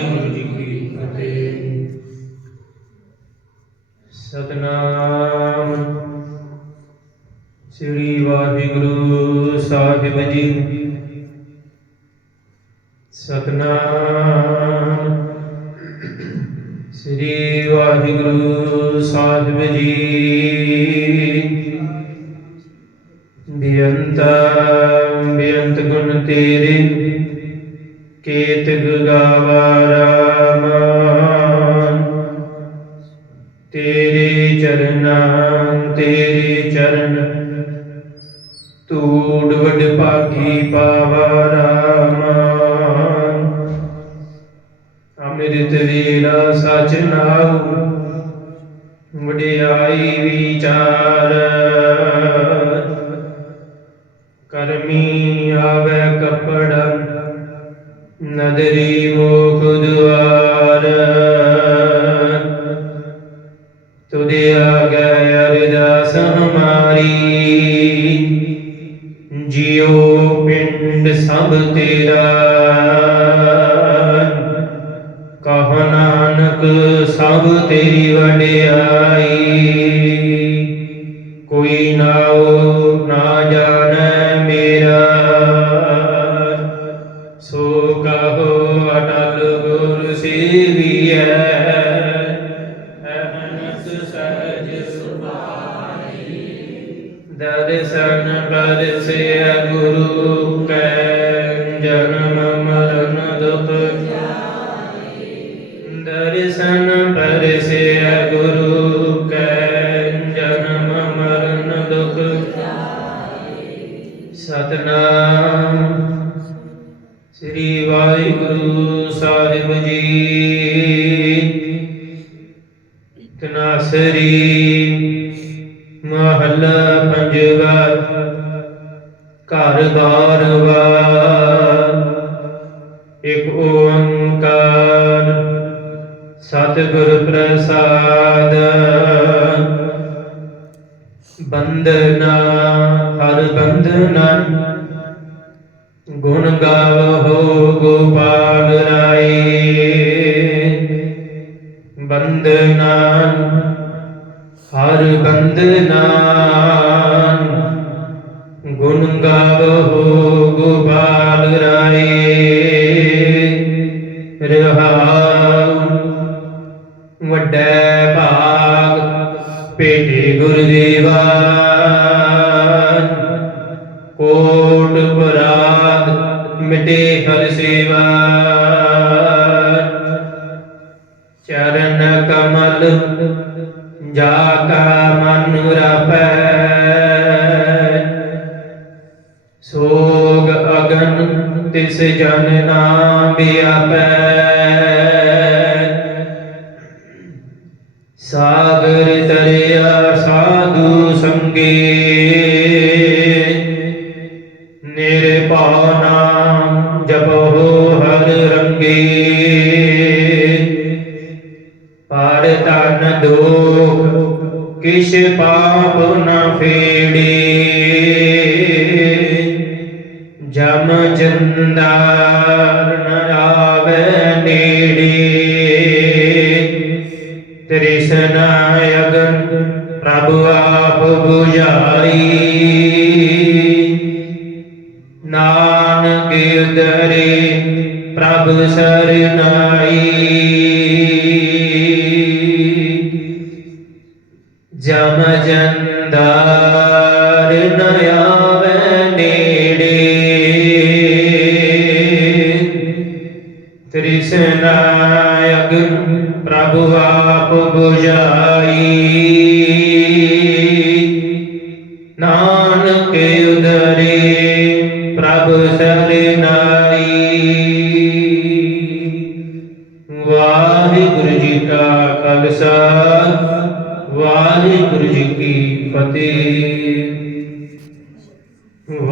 ਵਾਹਿਗੁਰੂ ਜੀ ਕੀ ਫਤਿਹ ਸਤਨਾਮ। ਸ੍ਰੀ ਵਾਹਿਗੁਰੂ ਸਾਹਿਬ ਜੀ। ਸਤਨਾਮ। ਸ੍ਰੀ ਵਾਹਿਗੁਰੂ ਸਾਹਿਬ ਜੀ। ਬੇਅੰਤ ਬੇਅੰਤ ਗੁਣ ਤੇਰੇ। ਕੇਤ ਗਾਵਾਰਾਮ ਤੇਰੇ ਚਰਨਾਂ, ਤੇਰੇ ਚਰਨ ਤੂੜ ਵਡ ਭਾਗੀ ਪਾਵਾ ਰਾਮ ਅੰਮ੍ਰਿਤ ਵੇਲਾ ਸਚ ਨਾਉ, ਵਡਿਆਈ ਵਿਚਾਰ। ਕਰਮੀ ਆਵੇ ਕਪੜਾ ਨਦਰੀ ਮੋਖ ਦੁਆਰ। ਤੁਦੇ ਆਗੇ ਅਰਦਾਸ ਹਮਾਰੀ। ਜਿਉ ਪਿੰਡ ਸਭ ਤੇਰਾ। ਕਹ ਨਾਨਕ ਸਭ ਤੇਰੀ ਵਡਿਆਈ। ਕੋਈ ਨਾ ਦਰਸ਼ਨ ਪਰਸਿਆ ਗੁਰੂ ਕੈ ਜਨਮ ਮਰਨ ਦੁਖ ਦਰਸ਼ਨ ਪਰਸਿਆ ਗੁਰੂ ਕੈ ਜਨਮ ਮਰਨ ਦੁਖ ਸਤਨਾਮ ਸ੍ਰੀ ਵਾਹਿਗੁਰੂ ਸਾਹਿਬ ਜੀ ਤਨਾਸਰੀ ਮਹੱਲਾ ਪੰਜਵਾ ਘਰ ਬਾਰਵਾ ਇਕ ਓੰਕਾਰ ਸਤਿਗੁਰ ਪ੍ਰਸਾਦ। ਬੰਦਨਾ ਹਰ ਬੰਦਨਾ ਗੁਣ ਗਾਵੋ ਗੋਪਾਲ। ਹਰ ਬੰਦਨਾ ਗੁਣ ਗਾਵੋ ਗੋਪਾਲ ਰਾਏ। ਰਹਾਉ ਵੱਡੇ ਭਾਗ ਪੇਟੇ ਗੁਰਦੇਵਾ। ਕੋਟ ਬਰਾਦ ਮਿਟੇ ਹਰ ਸੇਵਾ। ਚਰਨ ਕਮਲ ਜਾ ਕਾ ਮਨ ਰਪੈ। ਸੋਗ ਅਗਨ ਤਿਸ ਜਨ ਨਾਮ ਬਿਆਪੈ ਸਾਗਰ ਤਰਿਆ ਸਾਧੂ ਸੰਗੇ। ਨਿਰਭਉ ਨਾਮ ਜਪੋ ਹਰ ਰੰਗੇ। ਪਾਰ ਤਨ ਦੋ ਕਿਛ ਪਾਪ ਨ ਫੇੜੇ। ਜਮ ਜੰਦਾਰ ਨ ਆਵੇ ਨੇੜੇ। ਤ੍ਰਿਸ਼ਨਾ ਅਗਨ ਪ੍ਰਭ ਆਪ 부ਝਾਈ ਨਾਨਕ ਉਦਰੇ ਪ੍ਰਭ ਸਰਨਾਈ। ਜਮ ਜੰਦਾਰ ਨ ਆਵੇ ਨੇੜੇ। ਤ੍ਰਿਸ਼ਨਾ ਅਗਨ ਪ੍ਰਭ ਆਪ 부ਝਾਈ ਨਾਨਕ ਉਦਰੇ ਪ੍ਰਭ ਸਰਨਾਈ ਵਾਹਿਗੁਰੂ ਜੀ ਕਾ ਖਾਲਸਾ। ਵਾਹਿਗੁਰੂ ਜੀ ਕੀ ਫਤਿਹ। ਵਾਹਿ-